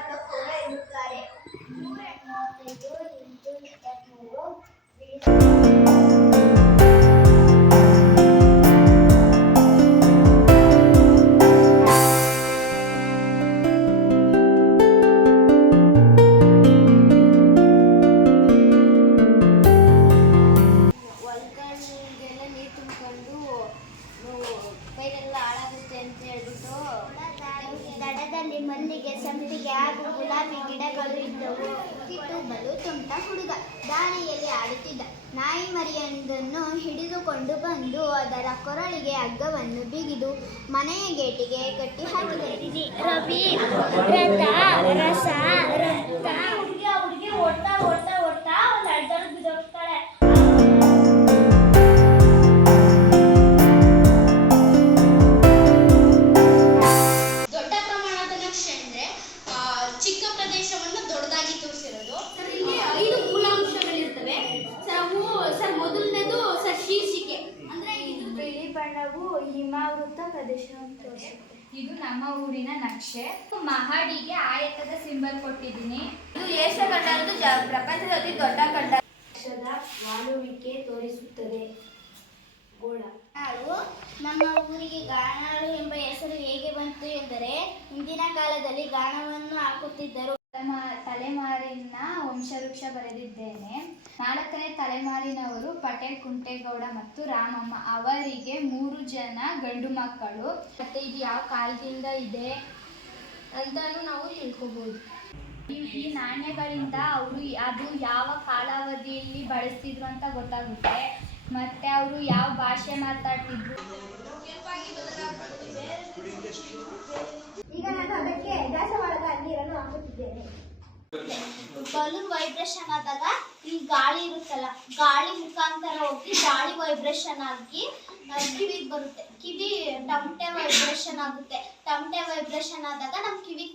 ಅಂತ ಕೂಡ ಎನ್ನುತ್ತಾರೆ. 135 ಹೊಲ್ಗಳಿಗೆಲ್ಲ ನೀರು ತುಂಬಿಕೊಂಡು ಪೈರೆಲ್ಲ ಹಾಳಾಗುತ್ತೆ ಅಂತ ಹೇಳ್ಬಿಟ್ಟು ದಡದಲ್ಲಿ ಮಲ್ಲಿಗೆ, ಸಂಪಿಗೆ ಹಾಗೂ ಗುಲಾಬಿ ಗಿಡಗಳು ಇದ್ದವು. ಕಿಟ್ಟು ಬಲು ತುಂಟ ಹುಡುಗ ದಾರಿಯಲ್ಲಿ ಆಡುತ್ತಿದ್ದ. ನಾಯಿ ಮರಿಯೊಂದನ್ನು ಹಿಡಿದುಕೊಂಡು ಬಂದು ಅದರ ಕೊರಳಿಗೆ ಹಗ್ಗವನ್ನು ಬಿಗಿದು ಮನೆಯ ಗೇಟಿಗೆ ಕಟ್ಟಿ ಹಾಕಿದನು. ರವಿ ರಥ ರಸ ರಕ್ತ ಹುಡುಗಿ ಓಡ್ತಾ ಓಡ್ತಾ ಓಡ್ತಾ ಒಂದು ಅಡ್ಡದಲ್ಲಿ ಬಿದ್ದೋಗ್ತಾಳೆ. ದೊಡ್ಡ ಪ್ರಮಾಣದ ನಕ್ಷೆ ಅಂದ್ರೆ ಚಿಕ್ಕ ಪ್ರದೇಶವನ್ನು ದೊಡ್ಡದಾಗಿ ತೋರಿಸಿರೋದು. ಇಲ್ಲಿ 5 ಮೂಲಾಂಶಗಳಿರ್ತವೆ. ಸರ್ ಮೊದಲನೇದು ಶೀರ್ಷಿಕೆ ಅಂದ್ರೆ ಇದು ಬಿಳಿ ಬಣ್ಣವು ಹಿಮಾವೃತ ಪ್ರದೇಶವನ್ನು ತೋರಿಸುತ್ತೆ. ಇದು ನಮ್ಮ ಊರಿನ ನಕ್ಷೆ. ಮಹಡಿಗೆ ಆಯತದ ಸಿಂಬಲ್ ಕೊಟ್ಟಿದ್ದೀನಿ. ಇದು ಏಷ್ಯಾ ಖಂಡದ್ದು ಪ್ರಪಂಚದಲ್ಲಿ ದೊಡ್ಡ ಖಂಡ. ವಾಲುವಿಕೆ ತೋರಿಸುತ್ತದೆ. ಗೋಳ. ನಮ್ಮ ಊರಿಗೆ ಗಾಣಾಳು ಎಂಬ ಹೆಸರು ಹೇಗೆ ಬಂತು ಎಂದರೆ ಹಿಂದಿನ ಕಾಲದಲ್ಲಿ ಗಾಣವನ್ನು ಹಾಕುತ್ತಿದ್ದರು. ತಲೆಮಾರಿನ ವಂಶವೃಕ್ಷ ಬರೆದಿದ್ದೇನೆ. 4ನೇ ತಲೆಮಾರಿನವರು ಪಟೇಲ್, ಕುಂಟೇಗೌಡ ಮತ್ತು ರಾಮಮ್ಮ. ಅವರಿಗೆ 3 ಜನ ಗಂಡು ಮಕ್ಕಳು. ಮತ್ತೆ ಇದು ಯಾವ ಕಾಲದಿಂದ ಇದೆ ಅಂತಾನು ನಾವು ತಿಳ್ಕೊಬಹುದು. ಈ ನಾಣ್ಯಗಳಿಂದ ಅದು ಯಾವ ಕಾಲಾವಧಿಯಲ್ಲಿ ಬಳಸ್ತಿದ್ರು ಅಂತ ಗೊತ್ತಾಗುತ್ತೆ. ಮತ್ತೆ ಅವರು ಯಾವ ಭಾಷೆ ಮಾತಾಡ್ತಿದ್ರು. ಈಗ ನಾನು ಅದಕ್ಕೆ ದಾಸವಾಳದ ನೀರನ್ನು ಹಾಕುತ್ತಿದ್ದೇನೆ. ಬಲೂನ್ ವೈಬ್ರೇಷನ್ ಆದಾಗ ಈ ಗಾಳಿ ಇರುತ್ತಲ್ಲ, ಗಾಳಿ ಮುಖಾಂತರ ಹೋಗಿ ಗಾಳಿ ವೈಬ್ರೇಷನ್ ಆಗಿ ಕಿವಿಗೆ ಬರುತ್ತೆ. ಕಿವಿ ಟಮಟೆ ವೈಬ್ರೇಷನ್ ಆಗುತ್ತೆ. ಟಮಟೆ ವೈಬ್ರೇಷನ್ ಆದಾಗ ನಮ್ಮ ಕಿವಿಗೆ